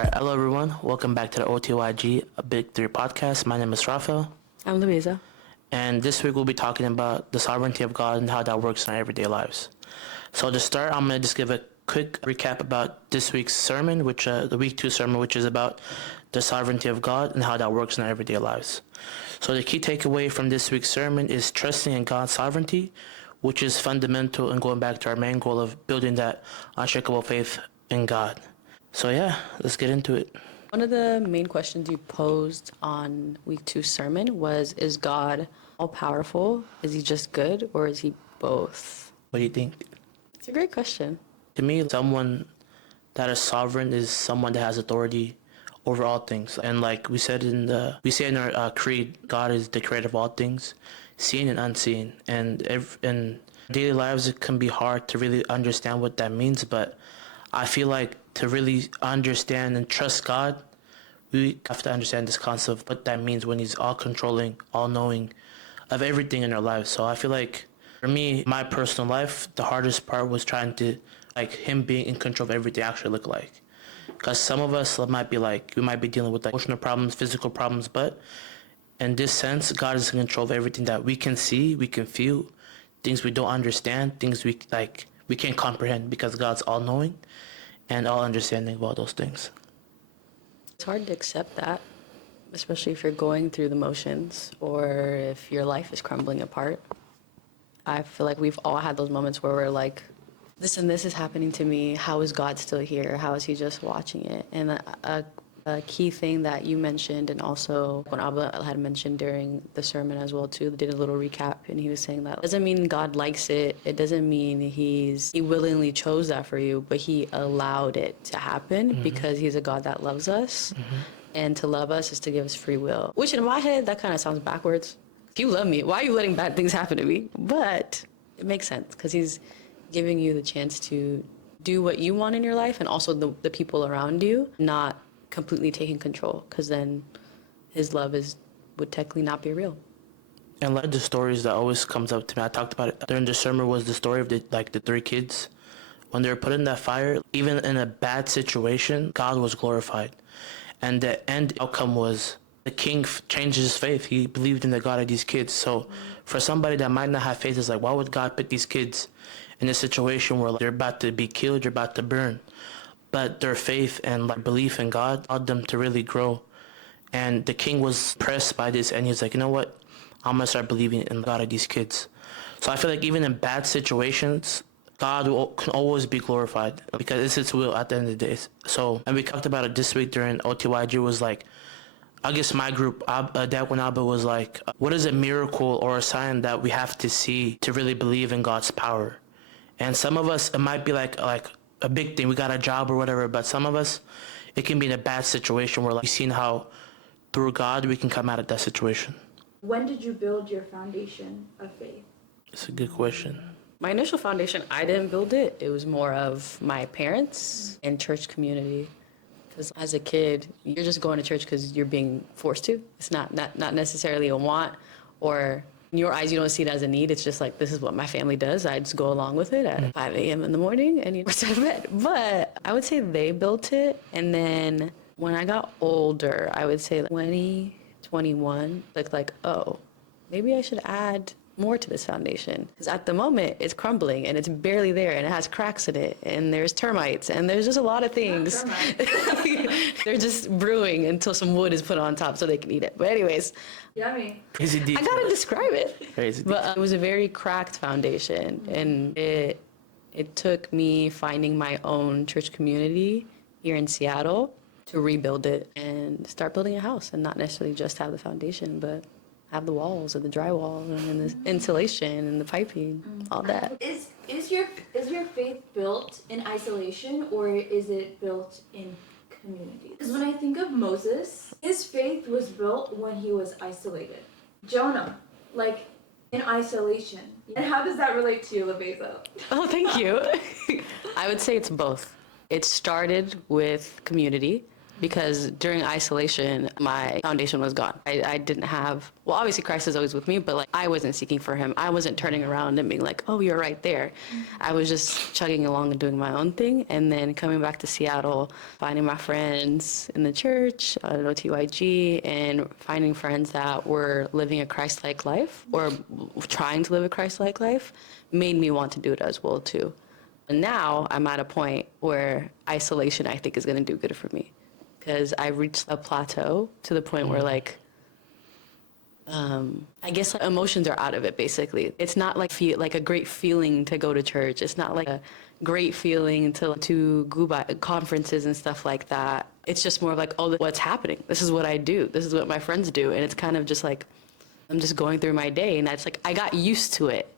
Alright, hello everyone. Welcome back to the OTYG a Big 3 podcast. My name is Surafel. I'm Lebeza. And this week we'll be talking about the sovereignty of God and how that works in our everyday lives. So to start, I'm going to just give a quick recap about this week's sermon, which the week 2 sermon, which is about the sovereignty of God and how that works in our everyday lives. So the key takeaway from this week's sermon is trusting in God's sovereignty, which is fundamental in going back to our main goal of building that unshakable faith in God. So yeah, let's get into it. One of the main questions you posed on week 2 sermon was, is God all-powerful? Is he just good, or is he both? What do you think? It's a great question. To me, someone that is sovereign is someone that has authority over all things. And like we say in our creed, God is the creator of all things, seen and unseen. And in daily lives, it can be hard to really understand what that means. But I feel like to really understand and trust God, we have to understand this concept of what that means when he's all-controlling, all-knowing of everything in our lives. So I feel like, for me, my personal life, the hardest part was trying to, him being in control of everything actually look like. Because some of us might be we might be dealing with emotional problems, physical problems, but in this sense, God is in control of everything that we can see, we can feel, things we don't understand, things we can't comprehend, because God's all-knowing and all-understanding about those things. It's hard to accept that, especially if you're going through the motions or if your life is crumbling apart. I feel like we've all had those moments where we're like, this and this is happening to me. How is God still here? How is he just watching it? And a key thing that you mentioned, and also when Abba had mentioned during the sermon as well too, did a little recap, and he was saying that doesn't mean God likes it. It doesn't mean he willingly chose that for you, but he allowed it to happen because he's a God that loves us. And to love us is to give us free will, which in my head, that kind of sounds backwards. If you love me, why are you letting bad things happen to me? But it makes sense because he's giving you the chance to do what you want in your life, and also the people around you, not completely taking control, because then his love would technically not be real. And like the stories that always comes up to me, I talked about it during the sermon, was the story of the 3 kids. When they were put in that fire, even in a bad situation, God was glorified. And the end outcome was the king changed his faith. He believed in the God of these kids. So for somebody that might not have faith, it's like, why would God put these kids in a situation where they're about to be killed, they're about to burn? But their faith and belief in God allowed them to really grow. And the king was pressed by this, and he's like, you know what? I'm going to start believing in God of these kids. So I feel like even in bad situations, God can always be glorified because it's his will at the end of the day. So, and we talked about it this week during OTYG, was I guess my group, Dad when Abba was like, what is a miracle or a sign that we have to see to really believe in God's power? And some of us, it might be like a big thing, we got a job or whatever, but some of us, it can be in a bad situation where we've seen how through God we can come out of that situation. When did you build your foundation of faith? It's a good question. My initial foundation, I didn't build it. It was more of my parents and church community. Because as a kid, you're just going to church because you're being forced to. It's not necessarily a want, or in your eyes, you don't see it as a need. It's just like, this is what my family does. I just go along with it at 5 a.m. in the morning and we're out of bed. But I would say they built it. And then when I got older, I would say 20, 21, oh, maybe I should add more to this foundation. Because at the moment, it's crumbling and it's barely there and it has cracks in it and there's termites and there's just a lot of things. They're just brewing until some wood is put on top so they can eat it. But anyways, yummy. Crazy deep. I gotta describe it. Crazy deep. But it was a very cracked foundation, and it took me finding my own church community here in Seattle to rebuild it and start building a house, and not necessarily just have the foundation, but have the walls and the drywall and the insulation and the piping, all that. Is your faith built in isolation, or is it built in community? Because when I think of Moses, his faith was built when he was isolated. Jonah, in isolation. And how does that relate to you, Lebeza? Oh, thank you. I would say it's both. It started with community, because during isolation, my foundation was gone. I didn't have, well, obviously Christ is always with me, but like I wasn't seeking for him. I wasn't turning around and being like, oh, you're right there. I was just chugging along and doing my own thing. And then coming back to Seattle, finding my friends in the church, at OTYG, and finding friends that were living a Christ-like life or trying to live a Christ-like life made me want to do it as well too. And now I'm at a point where isolation, I think, is going to do good for me. Because I reached a plateau to the point where, like, I guess like, emotions are out of it, basically. It's not like a great feeling to go to church. It's not like a great feeling to go by conferences and stuff like that. It's just more of like, oh, what's happening? This is what I do. This is what my friends do. And it's kind of just like, I'm just going through my day. And it's like, I got used to it.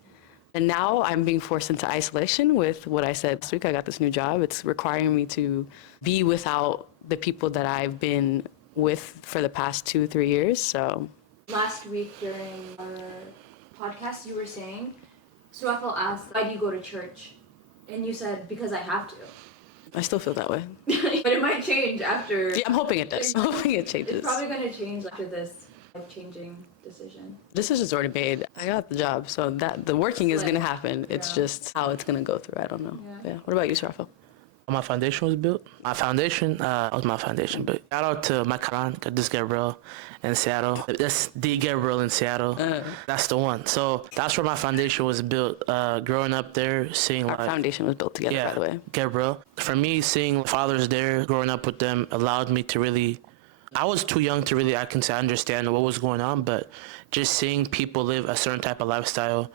And now I'm being forced into isolation with what I said last week. I got this new job. It's requiring me to be without the people that I've been with for the past 2-3 years. So Last week during our podcast, you were saying, Surafel asked, why do you go to church? And you said, because I have to. I still feel that way. But it might change after. Yeah, I'm hoping it does. I'm hoping it changes. It's probably going to change after this life-changing decision. Decision's already made. I got the job, so that the working is going to happen. It's just how it's going to go through. I don't know. Yeah. What about you, Surafel? My foundation was built. My foundation was my foundation. But shout out to my Quran, Addis Gabriel in Seattle. That's the Gabriel in Seattle. That's the one. So that's where my foundation was built. Growing up there, seeing Our foundation was built together, by the way. Gabriel. For me, seeing fathers there, growing up with them, allowed me to really. I was too young to really, I can say, understand what was going on, but just seeing people live a certain type of lifestyle.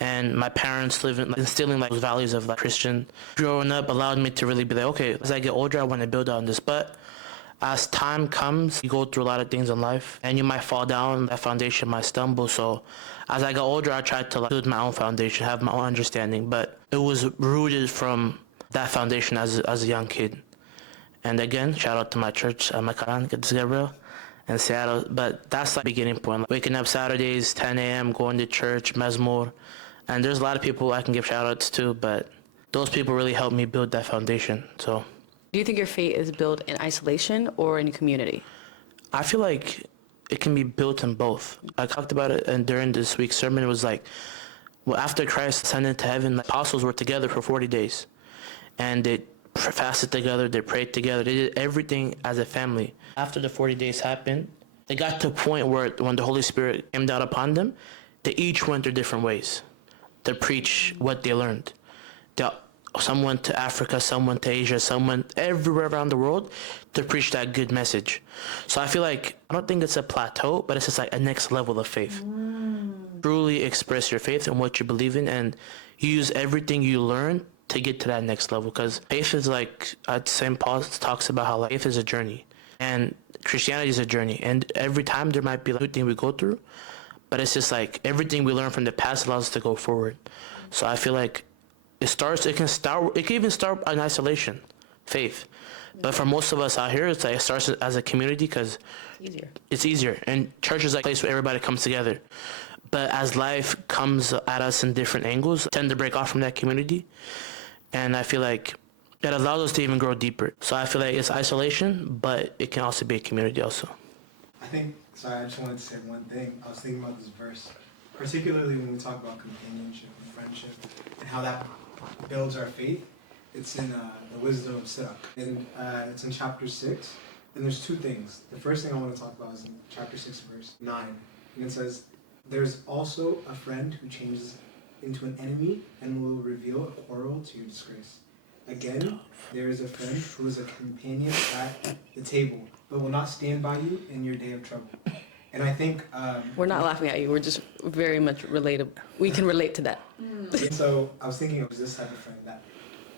And my parents instilling those values of Christian growing up allowed me to really be like, okay, as I get older, I want to build on this. But as time comes, you go through a lot of things in life and you might fall down, that foundation might stumble. So as I got older, I tried to build my own foundation, have my own understanding, but it was rooted from that foundation as a young kid. And again, shout out to my church, my Quran, Addis Gabriel in Seattle. But that's the beginning point. Waking up Saturdays, 10 a.m., going to church, Mezmor. And there's a lot of people I can give shout outs to, but those people really helped me build that foundation. So, do you think your faith is built in isolation or in community? I feel like it can be built in both. I talked about it, and during this week's sermon, it was like, well, after Christ ascended to heaven, the apostles were together for 40 days. And they fasted together, they prayed together, they did everything as a family. After the 40 days happened, they got to a point where when the Holy Spirit came down upon them, they each went their different ways to preach what they learned. Some went to Africa, some went to Asia, some went everywhere around the world to preach that good message. So I feel like, I don't think it's a plateau, but it's just like a next level of faith. Truly express your faith and what you believe in and use everything you learn to get to that next level. Because faith is like, St. Paul talks about how faith is a journey. And Christianity is a journey. And every time there might be a new thing we go through, but it's just like everything we learn from the past allows us to go forward. So I feel like it can even start in isolation, faith. But for most of us out here, it's like it starts as a community because it's easier. And church is like a place where everybody comes together. But as life comes at us in different angles, tend to break off from that community. And I feel like it allows us to even grow deeper. So I feel like it's isolation, but it can also be a community also. Sorry, I just wanted to say one thing. I was thinking about this verse, particularly when we talk about companionship and friendship and how that builds our faith. It's in the wisdom of Sirach. And it's in chapter 6. And there's two things. The first thing I want to talk about is in chapter 6, verse 9. And it says, there's also a friend who changes into an enemy and will reveal a quarrel to your disgrace. Again, there is a friend who is a companion at the table, but will not stand by you in your day of trouble. And I think... we're not laughing at you. We're just very much relatable. We can relate to that. So I was thinking of this type of friend that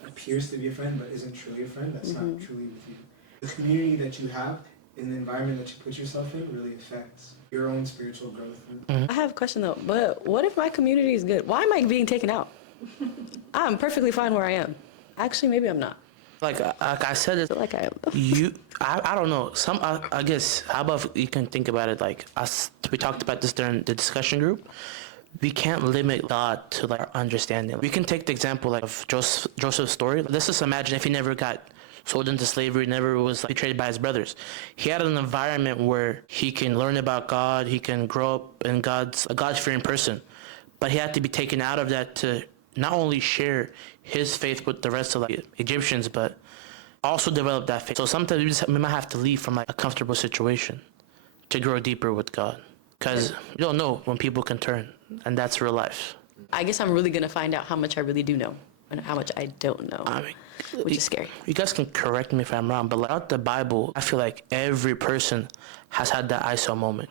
appears to be a friend, but isn't truly a friend, that's not truly with you. The community that you have and the environment that you put yourself in really affects your own spiritual growth. I have a question, though. But what if my community is good? Why am I being taken out? I'm perfectly fine where I am. Actually, maybe I'm not. Like I said, it's Like I am. I don't know. I guess, how about you can think about it like us, we talked about this during the discussion group. We can't limit God to our understanding. We can take the example of Joseph's story. Let's just imagine if he never got sold into slavery, never was betrayed by his brothers. He had an environment where he can learn about God, he can grow up in a God-fearing person. But he had to be taken out of that to not only share his faith with the rest of the Egyptians, but also develop that faith. So sometimes we might have to leave from a comfortable situation to grow deeper with God. Because you don't know when people can turn, and that's real life. I guess I'm really going to find out how much I really do know and how much I don't know, which is scary. You guys can correct me if I'm wrong, but throughout the Bible, I feel like every person has had that ISO moment.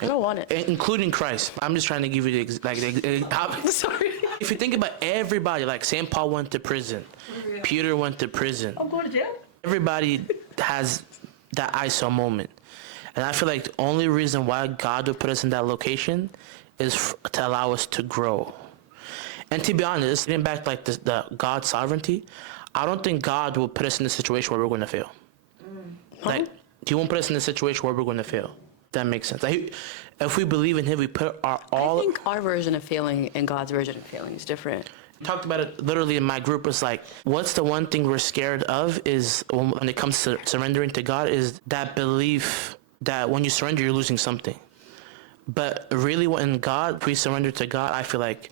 I don't want it. Including Christ. I'm just trying to give you Sorry. If you think about everybody, like St. Paul went to prison, Peter went to prison. I'm going to jail? Everybody has that ISO moment. And I feel like the only reason why God would put us in that location is to allow us to grow. And to be honest, getting back like the God's sovereignty, I don't think God will put us in a situation where we're going to fail. Like, He won't put us in a situation where we're going to fail. That makes sense. Like, if we believe in Him, we put our all. I think our version of failing and God's version of failing is different. We talked about it literally in my group. It's like, what's the one thing we're scared of is when it comes to surrendering to God is that belief that when you surrender, you're losing something. But really, when if we surrender to God, I feel like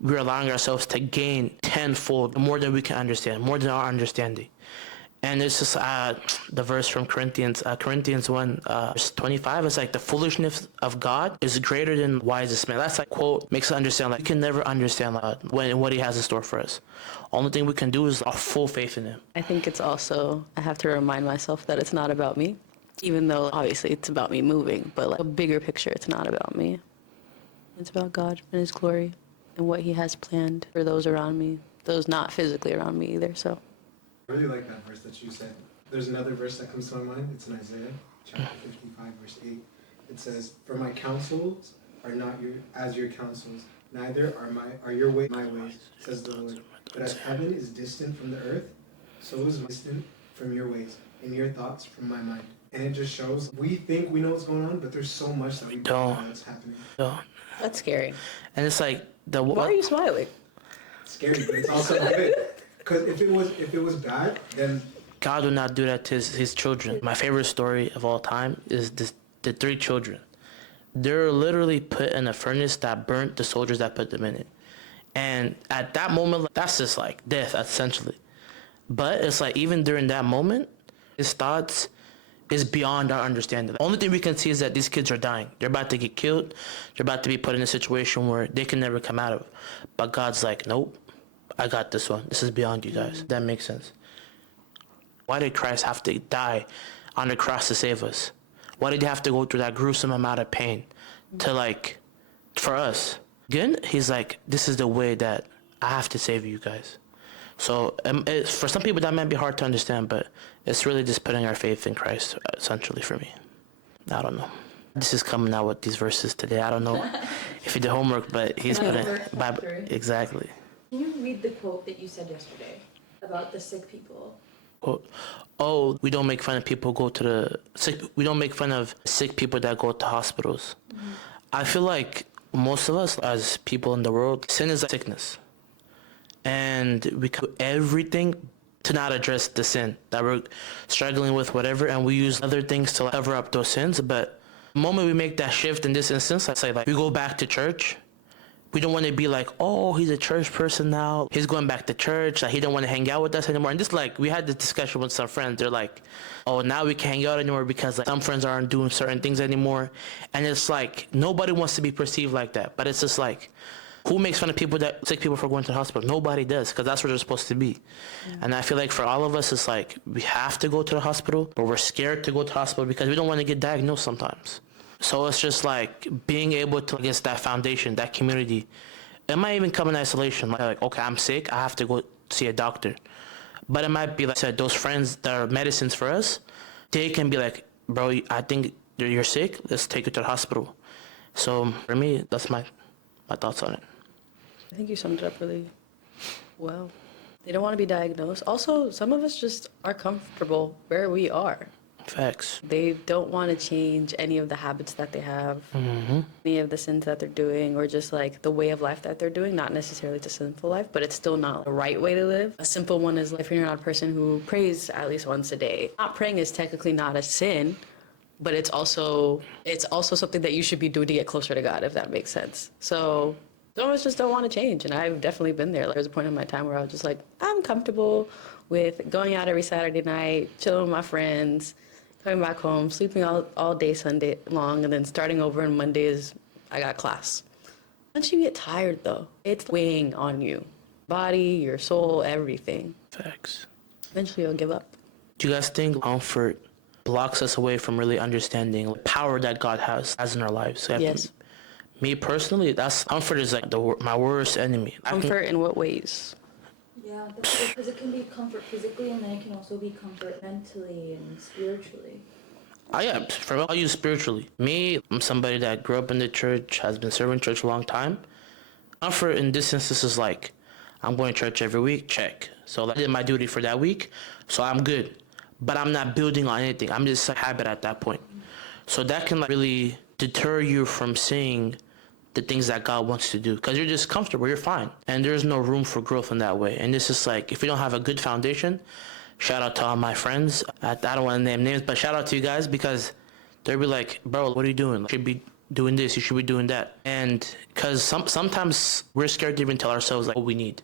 we're allowing ourselves to gain tenfold more than we can understand, more than our understanding. And it's just the verse from Corinthians 1, verse 25. It's like the foolishness of God is greater than wisest man. That's like quote makes us understand like we can never understand what He has in store for us. Only thing we can do is our full faith in Him. I think it's also I have to remind myself that it's not about me, even though obviously it's about me moving. But like a bigger picture, it's not about me. It's about God and His glory and what He has planned for those around me, those not physically around me either. So. I really like that verse that you said. There's another verse that comes to my mind. It's in Isaiah chapter 55, verse 8. It says, "For my counsels are not as your counsels, neither are your ways my ways, says the Lord. But as heaven is distant from the earth, so is distant from your ways, and your thoughts from my mind." And it just shows we think we know what's going on, but there's so much that we don't know what's happening. So, That's scary. and it's like Why are you smiling? It's scary, but it's also good. Because if it was bad, then God would not do that to his children. My favorite story of all time is the 3 children. They're literally put in a furnace that burnt the soldiers that put them in it. And at that moment, that's just like death, essentially. But it's like even during that moment, his thoughts is beyond our understanding. The only thing we can see is that these kids are dying. They're about to get killed. They're about to be put in a situation where they can never come out of. But God's like, nope. I got this one. This is beyond you guys. That makes sense. Why did Christ have to die on the cross to save us? Why did he have to go through that gruesome amount of pain for us? Again, he's like, this is the way that I have to save you guys. So for some people that might be hard to understand, but it's really just putting our faith in Christ, essentially for me. I don't know. This is coming out with these verses today. I don't know if he did homework, but he's putting Bible. Exactly. Can you read the quote that you said yesterday about the sick people? Oh, we don't make fun of people go to the sick. We don't make fun of sick people that go to hospitals. Mm-hmm. I feel like most of us, as people in the world, sin is a sickness, and we do everything to not address the sin that we're struggling with, whatever, and we use other things to cover up those sins. But the moment we make that shift in this instance, I say like we go back to church. We don't want to be like, oh, he's a church person now. He's going back to church. Like, he don't want to hang out with us anymore. And just like, we had this discussion with some friends. They're like, oh, now we can't hang out anymore because like, some friends aren't doing certain things anymore. And it's like, nobody wants to be perceived like that. But it's just like, who makes fun of sick people for going to the hospital? Nobody does, because that's where they're supposed to be. Mm-hmm. And I feel like for all of us, it's like, we have to go to the hospital, but we're scared to go to the hospital because we don't want to get diagnosed sometimes. So it's just like being able to, I guess, that foundation, that community. It might even come in isolation. Like, okay, I'm sick. I have to go see a doctor. But it might be, like I said, those friends that are medicines for us, they can be like, bro, I think you're sick. Let's take you to the hospital. So for me, that's my thoughts on it. I think you summed it up really well. They don't want to be diagnosed. Also, some of us just are comfortable where we are. Facts. They don't want to change any of the habits that they have, any of the sins that they're doing, or just like the way of life that they're doing. Not necessarily the sinful life, but it's still not the right way to live. A simple one is if you're not a person who prays at least once a day. Not praying is technically not a sin, but it's also something that you should be doing to get closer to God, if that makes sense. So some of us just don't want to change, and I've definitely been there. Like, there was a point in my time where I was just like, I'm comfortable with going out every Saturday night, chilling with my friends, coming back home, sleeping all day Sunday long, and then starting over on Mondays, I got class. Once you get tired, though, it's weighing on you. Body, your soul, everything. Facts. Eventually, you'll give up. Do you guys think comfort blocks us away from really understanding the power that God has in our lives? Yes. Me personally, comfort is like my worst enemy. Comfort in what ways? Yeah, that's because it can be comfort physically, and then it can also be comfort mentally and spiritually. For me, I'll use spiritually. Me, I'm somebody that grew up in the church, has been serving church a long time. Comfort in this instance is like, I'm going to church every week, check. So I did my duty for that week, so I'm good. But I'm not building on anything. I'm just a habit at that point. So that can really deter you from seeing the things that God wants to do, because you're just comfortable, you're fine, and there's no room for growth in that way. And this is like, if you don't have a good foundation, shout out to all my friends. I don't want to name names, but shout out to you guys, because they'll be like, bro, what are you doing? You should be doing this, you should be doing that. And because sometimes we're scared to even tell ourselves like what we need.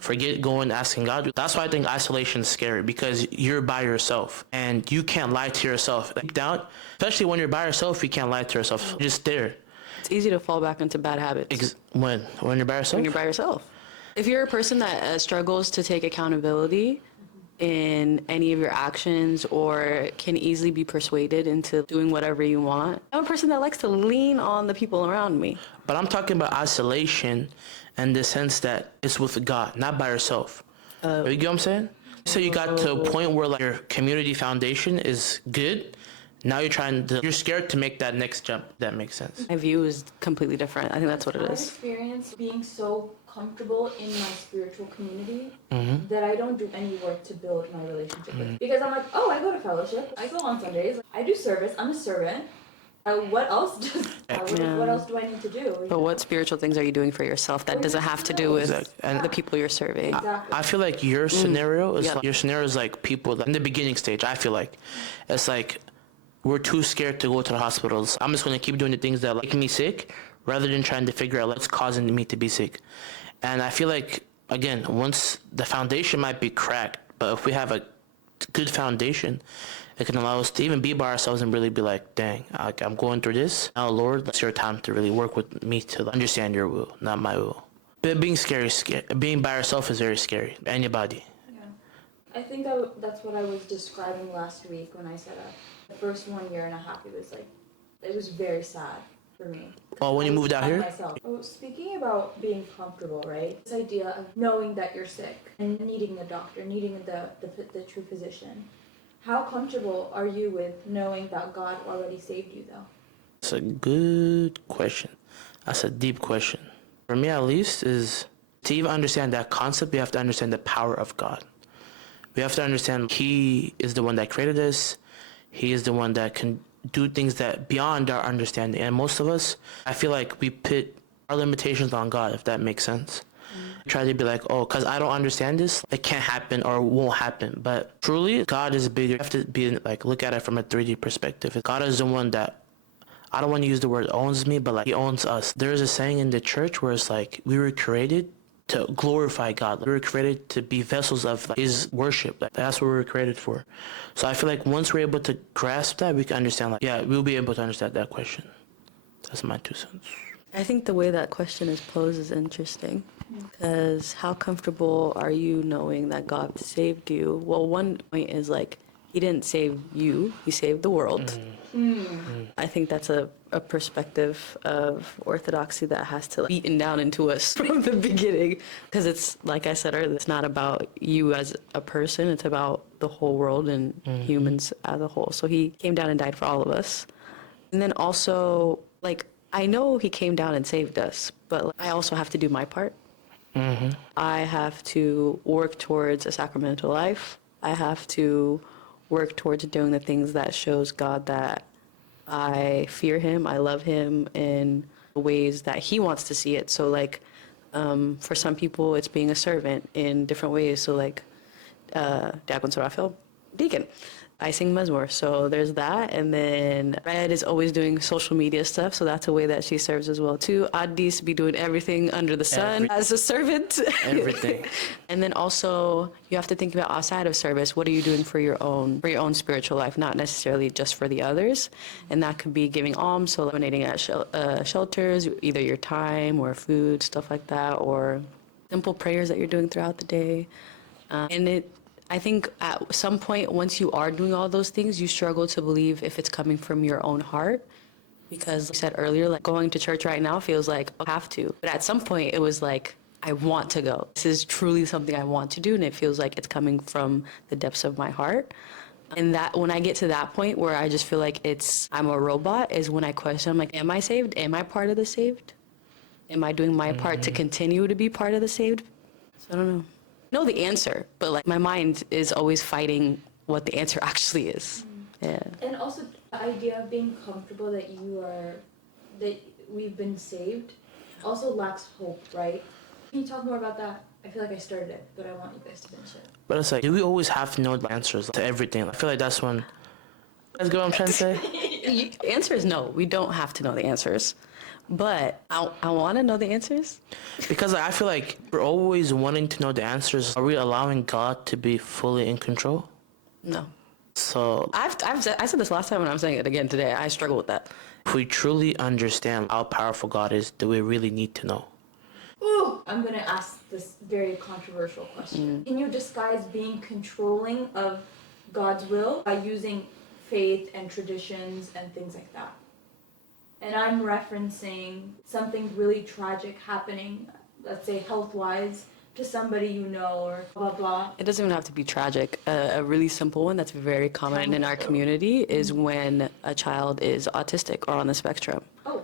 Forget going asking God. That's why I think isolation is scary, because you're by yourself and you can't lie to yourself. Deep down, especially when you're by yourself, you can't lie to yourself. You're just there. It's easy to fall back into bad habits. When you're by yourself? When you're by yourself. If you're a person that struggles to take accountability in any of your actions, or can easily be persuaded into doing whatever you want, I'm a person that likes to lean on the people around me. But I'm talking about isolation in the sense that it's with God, not by yourself. You get what I'm saying? So you got to a point where like your community foundation is good. Now you're scared to make that next jump. That makes sense. My view is completely different. I think that's what it I've is. experienced being so comfortable in my spiritual community that I don't do any work to build my relationship with. Because I'm like, oh, I go to fellowship, I go on Sundays, I do service, I'm a servant. What else do I need to do? But what spiritual things are you doing for yourself that doesn't have to do with And the people you're serving? Exactly. I feel like your scenario is like people that in the beginning stage. I feel like it's like we're too scared to go to the hospitals. I'm just going to keep doing the things that make me sick rather than trying to figure out what's causing me to be sick. And I feel like, again, once the foundation might be cracked, but if we have a good foundation, it can allow us to even be by ourselves and really be like, dang, I'm going through this. Now, Lord, it's your time to really work with me to understand your will, not my will. But being scary. Being by yourself is very scary. Anybody. Yeah. I think that's what I was describing last week when I said the first 1 year and a half, it was very sad for me. Oh, when you moved out here? Myself. Oh, speaking about being comfortable, right? This idea of knowing that you're sick and needing the doctor, needing the true physician. How comfortable are you with knowing that God already saved you, though? That's a good question. That's a deep question. For me, at least, is to even understand that concept, we have to understand the power of God. We have to understand He is the one that created us. He is the one that can do things that beyond our understanding. And most of us, I feel like we put our limitations on God, if that makes sense. Try to be like, oh, because I don't understand this, it can't happen or won't happen. But truly, God is bigger. You have to be like, look at it from a 3D perspective. God is the one that, I don't want to use the word owns me, but like He owns us. There's a saying in the church where it's like, we were created to glorify God. We were created to be vessels of like, His worship. That's what we were created for. So I feel like once we're able to grasp that, we can understand, like, yeah, we'll be able to understand that question. That's my 2 cents. I think the way that question is posed is interesting, because how comfortable are you knowing that God saved you? Well, one point is like, He didn't save you, He saved the world. I think that's a perspective of orthodoxy that has to be beaten down into us from the beginning, because it's, like I said earlier, it's not about you as a person, it's about the whole world and humans as a whole. So He came down and died for all of us. And then also, like, I know He came down and saved us, but I also have to do my part. I have to work towards a sacramental life. I have to work towards doing the things that shows God that I fear him, I love him in ways that he wants to see it. So like, for some people, it's being a servant in different ways. So like, Diakon Surafel, deacon. I sing Mezmor, so there's that. And then Red is always doing social media stuff, so that's a way that she serves as well too. Addis be doing everything under the sun as a servant. Everything. And then also you have to think about outside of service, what are you doing for your own spiritual life, not necessarily just for the others. And that could be giving alms, so donating at shelters, either your time or food, stuff like that, or simple prayers that you're doing throughout the day. I think at some point, once you are doing all those things, you struggle to believe if it's coming from your own heart. Because like I said earlier, like going to church right now feels like I have to. But at some point, it was like, I want to go. This is truly something I want to do, and it feels like it's coming from the depths of my heart. And that when I get to that point where I just feel like I'm a robot is when I question, I'm like, am I saved? Am I part of the saved? Am I doing my part to continue to be part of the saved? So I don't know. Know the answer, but like my mind is always fighting what the answer actually is. Yeah. And also the idea of being comfortable that we've been saved also lacks hope, right? Can you talk more about that? I feel like I started it, but I want you guys to finish it. But it's like, do we always have to know the answers to everything? I feel like that's when, let's go what I'm trying to say. The answer is no, we don't have to know the answers. But I want to know the answers. Because I feel like we're always wanting to know the answers. Are we allowing God to be fully in control? No. So I said this last time and I'm saying it again today. I struggle with that. if we truly understand how powerful God is, do we really need to know? Ooh, I'm gonna ask this very controversial question. Can you disguise being controlling of God's will by using faith and traditions and things like that? And I'm referencing something really tragic happening, let's say health-wise, to somebody you know, or blah, blah. It doesn't even have to be tragic. A really simple one that's very common in our community is when a child is autistic or on the spectrum. Oh,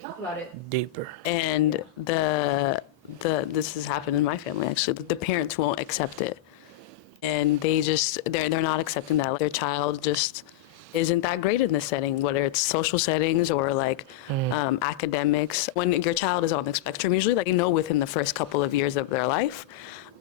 talk about it. Deeper. And this has happened in my family actually. The parents won't accept it. And they're not accepting that. Like, their child just isn't that great in this setting, whether it's social settings or like academics. When your child is on the spectrum, usually like you know within the first couple of years of their life,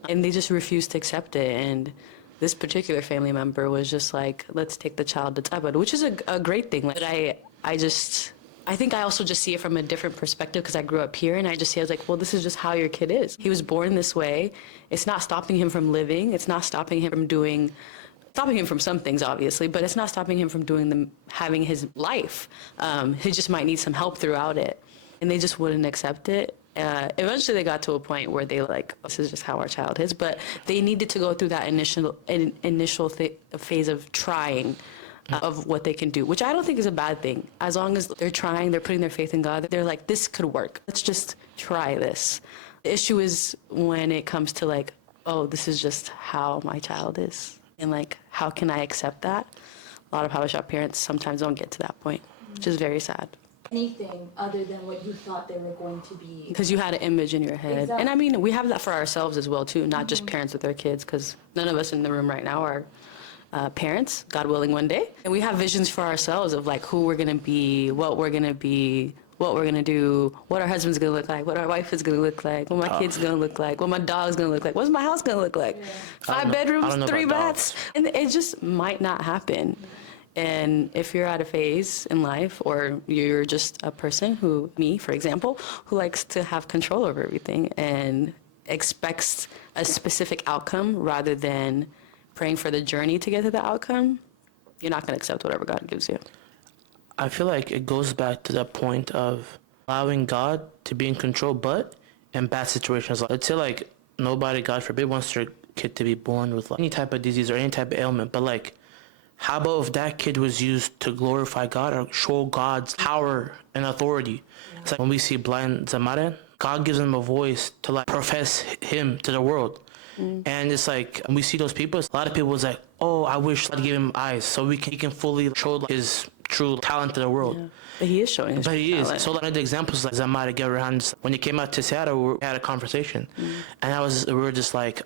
and they just refuse to accept it. And this particular family member was just like, let's take the child to Tabad, which is a great thing. Like, I think I also just see it from a different perspective because I grew up here, and I just see it as like, well, this is just how your kid is. He was born this way. It's not stopping him from living. It's not stopping him from stopping him from some things, obviously, but it's not stopping him from having his life. He just might need some help throughout it. And they just wouldn't accept it. Eventually they got to a point where they like, this is just how our child is, but they needed to go through that initial phase of trying of what they can do, which I don't think is a bad thing. As long as they're trying, they're putting their faith in God, they're like, this could work. Let's just try this. The issue is when it comes to like, oh, this is just how my child is. And like, how can I accept that? A lot of Habesha parents sometimes don't get to that point, which is very sad. Anything other than what you thought they were going to be. Because you had an image in your head. Exactly. And I mean, we have that for ourselves as well too, not just parents with their kids, because none of us in the room right now are parents, God willing one day. And we have visions for ourselves of like who we're going to be, what we're going to be, what we're going to do, what our husband's going to look like, what our wife is going to look like, what my kid's going to look like, what my dog's going to look like, what's my house going to look like. Yeah. 5 bedrooms, 3 baths. And it just might not happen. And if you're at a phase in life, or you're just a person who, me, for example, who likes to have control over everything and expects a specific outcome rather than praying for the journey to get to the outcome, you're not going to accept whatever God gives you. I feel like it goes back to that point of allowing God to be in control, but in bad situations. Let's say like nobody, God forbid, wants their kid to be born with like any type of disease or any type of ailment, but like, how about if that kid was used to glorify God or show God's power and authority? Yeah. It's like when we see blind Zamaren, God gives them a voice to like profess him to the world. And it's like, when we see those people, a lot of people was like, oh, I wish God gave him eyes so he can fully show like, his true talent to the world. Yeah. But he is showing his But he talent. is. So a lot of the examples like Zamara Gerahan, when he came out to Seattle, we had a conversation. And we were just like,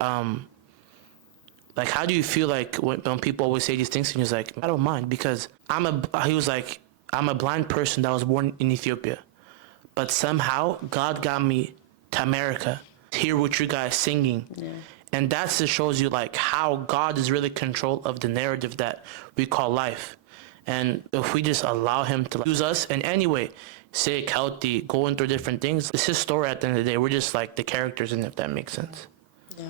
Like, how do you feel like when people always say these things and he's like, I don't mind because he was like, I'm a blind person that was born in Ethiopia. But somehow God got me to America, hear what you guys singing. Yeah. And that just shows you like how God is really control of the narrative that we call life. And if we just allow him to use us in any way, sick, healthy, going through different things, it's his story at the end of the day. We're just like the characters in it, if that makes sense. Yeah.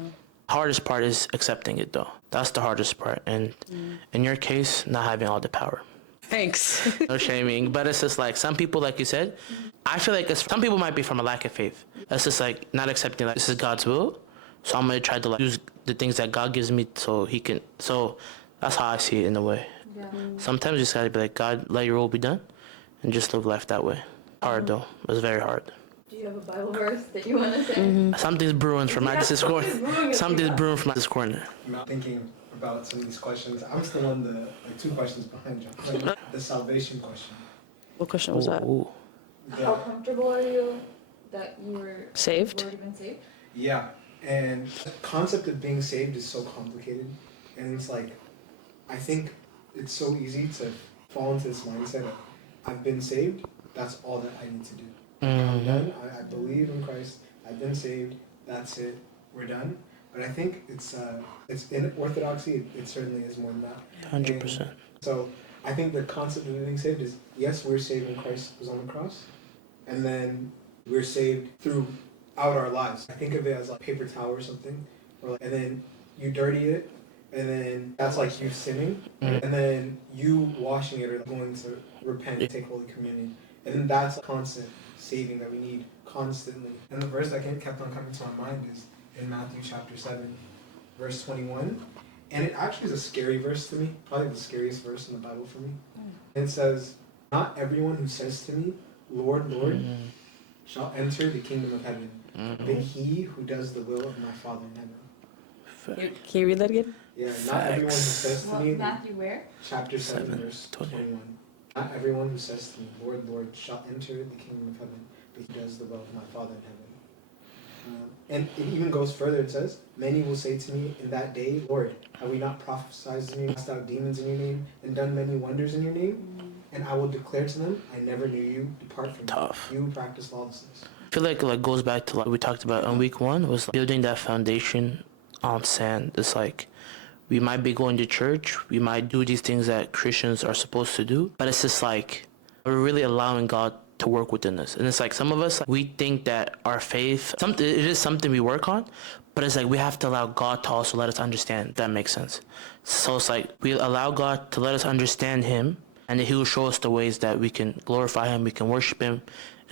Hardest part is accepting it though. That's the hardest part. And in your case, not having all the power. Thanks. No shaming, but it's just like some people, like you said, I feel like some people might be from a lack of faith. It's just like not accepting like this is God's will, so I'm gonna try to like use the things that God gives me so he can. So that's how I see it in a way. Yeah. Sometimes you just gotta be like, God, let your will be done, and just live life that way. Hard though. It's very hard. Do you have a Bible verse that you want to say? Something's brewing from Addis's corner. Something's brewing from Addis's corner. I'm thinking about some of these questions. I'm still on the like 2 questions behind you. Like, the salvation question. What question was that? Ooh. How comfortable are you that you were Saved? already been saved? Yeah, and the concept of being saved is so complicated, and it's like, I think it's so easy to fall into this mindset of, I've been saved, that's all that I need to do. I'm done, I believe in Christ, I've been saved, that's it, we're done. But I think it's in orthodoxy, it certainly is more than that. 100%. And so I think the concept of being saved is, yes, we're saved when Christ was on the cross, and then we're saved throughout our lives. I think of it as like paper towel or something, and then you dirty it, and then that's like you sinning, and then you washing it or going to repent and take Holy Communion. And then that's a constant saving that we need constantly. And the verse that kept on coming to my mind is in Matthew chapter 7, verse 21. And it actually is a scary verse to me, probably the scariest verse in the Bible for me. And it says, not everyone who says to me, Lord, Lord, shall enter the kingdom of heaven, but he who does the will of my Father in heaven. Can you read that again? Yeah, not everyone who says to Well, me, Matthew where? chapter 7, 7, verse 21. Not everyone who says to me, Lord, Lord, shall enter the kingdom of heaven, but he does the will of my Father in heaven. And it even goes further, it says, many will say to me in that day, Lord, have we not prophesied in your name, cast out demons in your name, and done many wonders in your name? And I will declare to them, I never knew you, depart from Tough. me, you who practice lawlessness. I feel like goes back to like we talked about on week 1 was building that foundation on sand. It's like we might be going to church, we might do these things that Christians are supposed to do, but it's just like we're really allowing God to work within us. And it's like some of us, we think that our faith, it is something we work on, but it's like we have to allow God to also let us understand, if that makes sense. So it's like we allow God to let us understand him, and he will show us the ways that we can glorify him, we can worship him,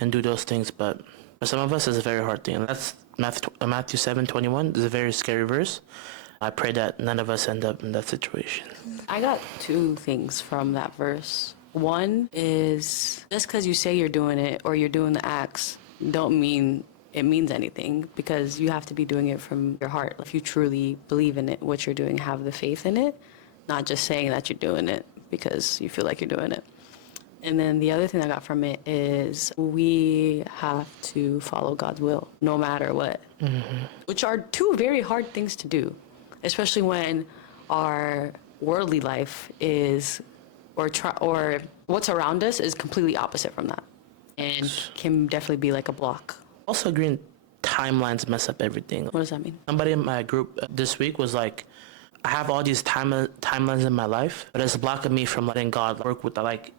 and do those things. But for some of us, it's a very hard thing. And that's Matthew 7:21 is a very scary verse. I pray that none of us end up in that situation. I got 2 things from that verse. One is just because you say you're doing it or you're doing the acts don't mean it means anything, because you have to be doing it from your heart. If you truly believe in it, what you're doing, have the faith in it, not just saying that you're doing it because you feel like you're doing it. And then the other thing I got from it is we have to follow God's will no matter what, which are 2 very hard things to do, especially when our worldly life is or what's around us is completely opposite from that, and can definitely be like a block. Also agreeing timelines mess up everything. What does that mean? Somebody in my group this week was like, I have all these timelines in my life, but it's blocking me from letting God work with the like.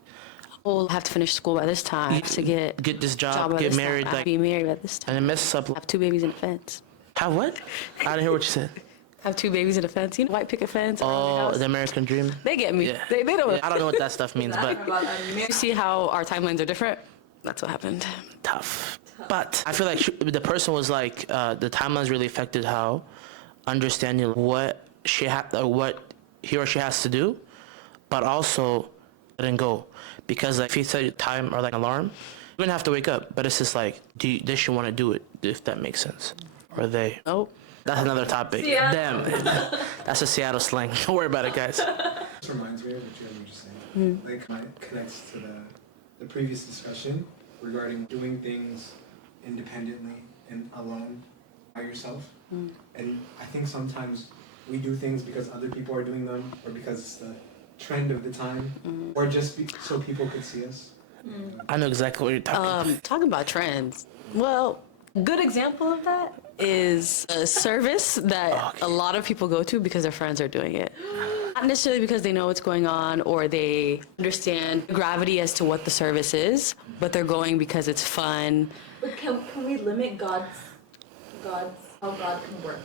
Oh, I have to finish school by this time to get this job by get this married, time. I have like, to be married by this time. and it messes up. Have 2 babies in a fence. Have what? I didn't hear what you said. Have 2 babies in a fence. You know, white picket fence. around your Oh, house. the American dream. They get me. Yeah. They don't. Yeah, I don't know what that stuff means, but You see how our timelines are different? That's what happened. tough. But I feel like the person was like, the timelines really affected how understanding what what he or she has to do, but also letting go. Because like if you set time or like an alarm, you wouldn't have to wake up, but it's just like, does she want to do it, if that makes sense? Or they. Oh, That's another topic. Seattle. Damn. That's a Seattle slang. Don't worry about it, guys. This reminds me of what you were just saying. Like, it connects to the previous discussion regarding doing things independently and alone by yourself. And I think sometimes we do things because other people are doing them, or because it's the trend of the time, or just so people could see us. I know exactly what you're talking about. Talking about trends. Well, good example of that is a service that a lot of people go to because their friends are doing it. Not necessarily because they know what's going on or they understand the gravity as to what the service is, but they're going because it's fun. But can we limit God's how God can work?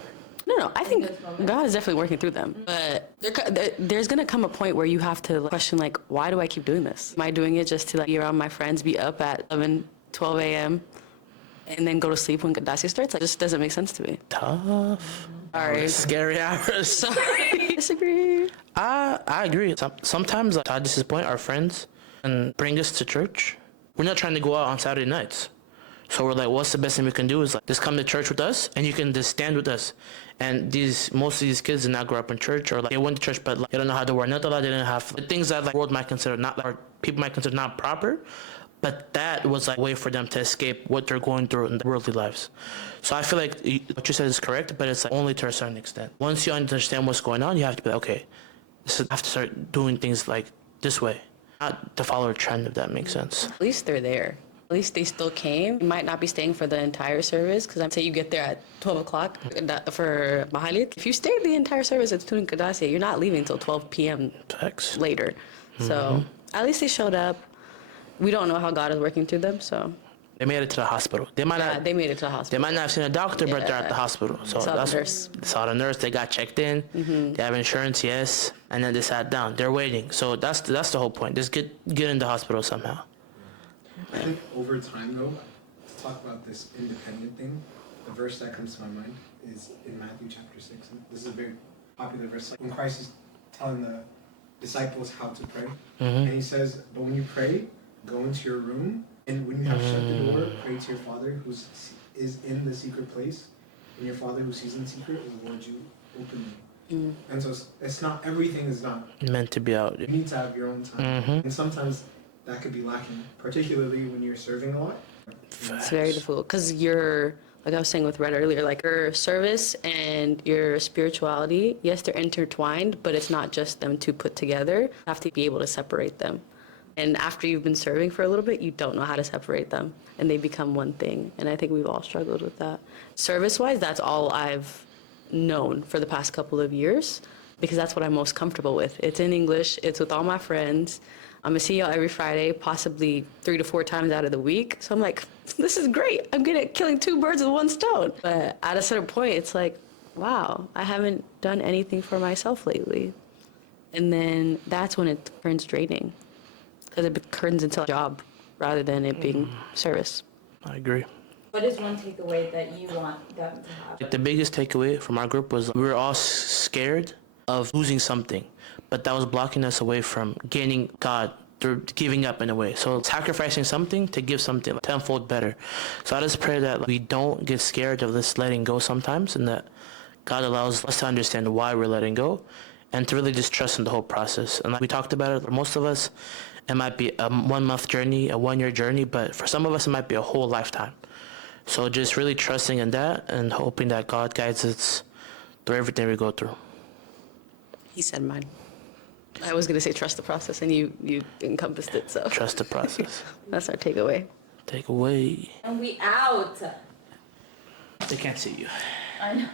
No, I think those moments? God is definitely working through them. But there's going to come a point where you have to question, like, why do I keep doing this? Am I doing it just to, like, be around my friends, be up at 11, 12 a.m., and then go to sleep when Addis starts? Like, it just doesn't make sense to me. Tough. Sorry. Scary hours. Sorry. Disagree. I agree. Sometimes, like, to Addis's point, our friends can bring us to church. We're not trying to go out on Saturday nights. So we're like, what's the best thing we can do is like, just come to church with us and you can just stand with us. And most of these kids did not grow up in church, or like they went to church, but like, they don't know how to wear natala. They didn't have the things that like the world might consider not, or people might consider not proper. But that was like a way for them to escape what they're going through in their worldly lives. So I feel like what you said is correct, but it's like only to a certain extent. Once you understand what's going on, you have to be like, okay, I have to start doing things like this way, not to follow a trend, if that makes sense. At least they're there. At least they still came. You might not be staying for the entire service, because I'd say you get there at 12 o'clock for Mahalit. If you stayed the entire service at Student Kadasi, you're not leaving until 12 p.m. Facts. later. So at least they showed up. We don't know how God is working through them, so. They made it to the hospital. They might Yeah, not. they made it to the They hospital. might not have seen a doctor, but they're at Yeah. the hospital. So Saw the that's nurse. saw the nurse. They got checked in. They have insurance, yes, and then they sat down. They're waiting. So that's the whole point. Just get in the hospital somehow. I think over time, though, to talk about this independent thing, the verse that comes to my mind is in Matthew chapter 6. And this is a very popular verse. Like when Christ is telling the disciples how to pray, and he says, but when you pray, go into your room, and when you have shut the door, pray to your Father who is in the secret place, and your Father who sees in secret will reward you openly. And so it's not, everything is not Meant to be out. you need to have your own time. And sometimes that could be lacking, particularly when you're serving a lot. It's very difficult, because you're, like I was saying with Red earlier, like your service and your spirituality, yes, they're intertwined, but it's not just them two put together. You have to be able to separate them. And after you've been serving for a little bit, you don't know how to separate them, and they become one thing. And I think we've all struggled with that. Service-wise, that's all I've known for the past couple of years, because that's what I'm most comfortable with. It's in English, it's with all my friends. I'm gonna see y'all every Friday, possibly 3 to 4 times out of the week. So I'm like, this is great. I'm good at killing 2 birds with 1 stone. But at a certain point, it's like, wow, I haven't done anything for myself lately. And then that's when it turns draining, because it turns into a job rather than it being service. I agree. What is one takeaway that you want them to have? Like the biggest takeaway from our group was we were all scared of losing something, but that was blocking us away from gaining God through giving up in a way. So sacrificing something to give something like tenfold better. So I just pray that we don't get scared of this letting go sometimes, and that God allows us to understand why we're letting go, and to really just trust in the whole process. And like we talked about it, for most of us, it might be a 1-month journey, a 1-year journey, but for some of us, it might be a whole lifetime. So just really trusting in that and hoping that God guides us through everything we go through. He said mine. I was gonna say trust the process, and you encompassed it, so. Trust the process. That's our takeaway. Take away. And we out. They can't see you. I know.